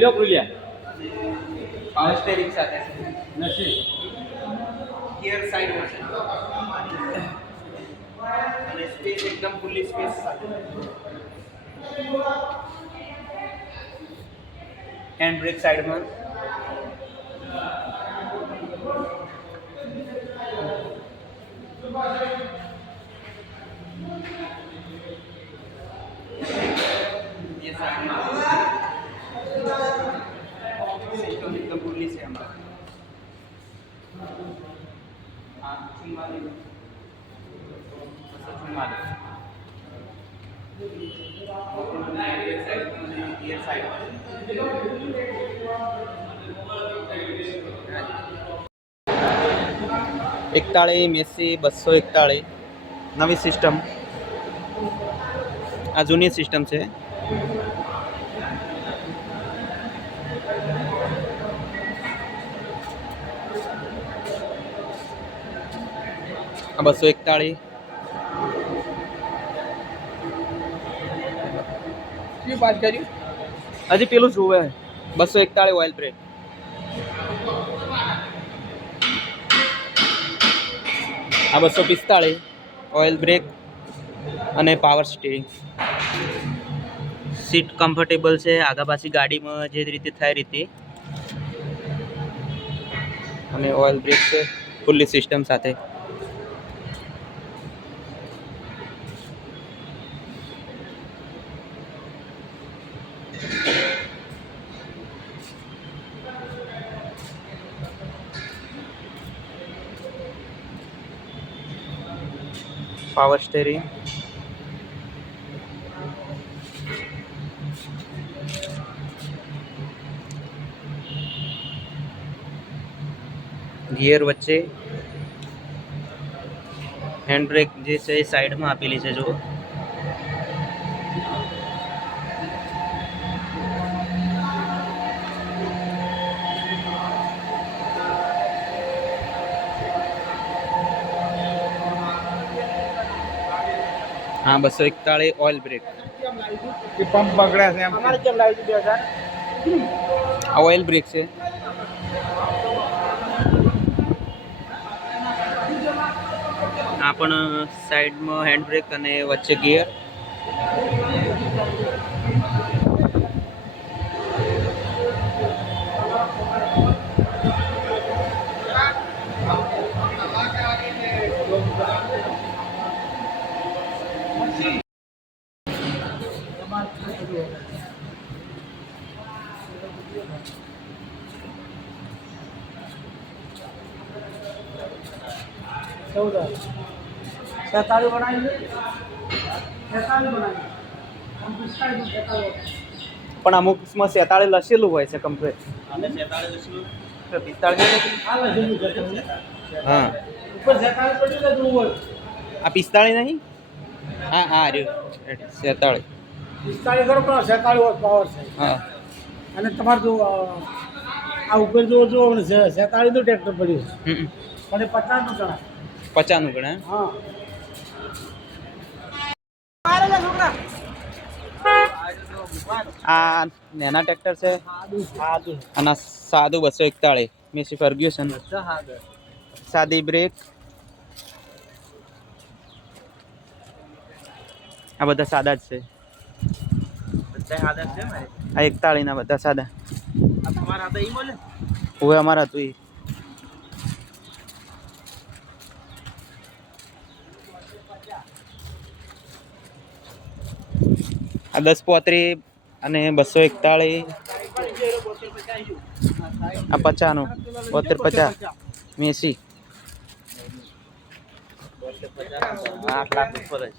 લો પ્રુલિયા power steering સાથે નથી gear સાઈડમાં છે અને સ્પેસ એકદમ ફૂલી સ્પેસ સાથે હેન્ડ બ્રેક સાઈડમાં ये साइड में सिस्टम एकदम फुल्ली से हमारा हाँ चुम्मा ले चुम्मा ले ये साइड एकताळी मेसी 241 नवी सिस्टम आ जूनी सिस्टम है आ 241 શું વાત કર્યું હજી પેલું જોવે 241 ઓઇલ બ્રેક આ 245 ઓઇલ બ્રેક અને પાવર સ્ટીરિંગ सीट कम्फर्टेबल है आगा पाछी गाड़ी में जे रीते थाय रीते अने ऑयल ब्रेक से फुल्ली सिस्टम साथे पावर स्टीयरिंग गियर वच्चे हैंड ब्रेक जे छे साइड में आपेली छे जो हाँ 241 ऑयल ब्रेक પંપ પકડ્યા છે એમ અમારે કેમ લાવી દીધું 2000 ऑयल ब्रेक से आपण साइड में हैंड ब्रेक अने वच्चे गियर चौदह 47 बनाएंगे 47 बनाएंगे हम 47 पण अमुक में 47 लखेलू होय छे कम्प्लीट हमें 47 लखेलू 45 आ लखेलू है हाँ ऊपर 47 पड़ी तो दूर आ 45 नहीं हाँ हाँ रे 47 45 करो पण 47 वोट पावर છે हाँ અને તમાર જો આ ઉપર જો 47 નું ટ્રેક્ટર પડ્યું અને 50 નું ગણા 50 નું ગણા હા आ नेना ट्रेक्टर से आना सादू 241 मेसी फर्ग्यूसन सादी ब्रेक आ बधा सादा ज छे आ 41 ना बधा सादा हुए अमारा तो ई आ 1035 અને 241 આ 50 નું 7250 મેસી 8 લાખ ઉપર જ